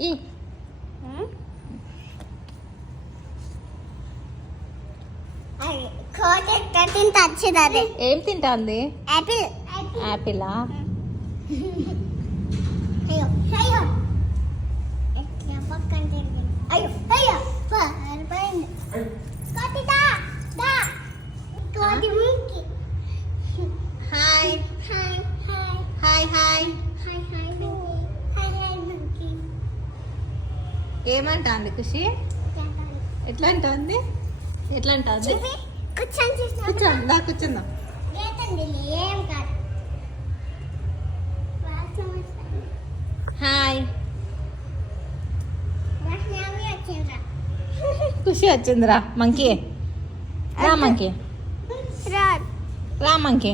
ఈ ఏం తింటాంది? యాపిలా? Hi hi hi. ఏమంటాంది ఖుషి? ఎట్లా అంటుంది? ఎట్లా అంటుంది? కూర్చోందా? కూర్చుందాం. హాయ్. ఖుషి వచ్చిందిరా. మంకీ రా, మంకీ రా, మంకీ.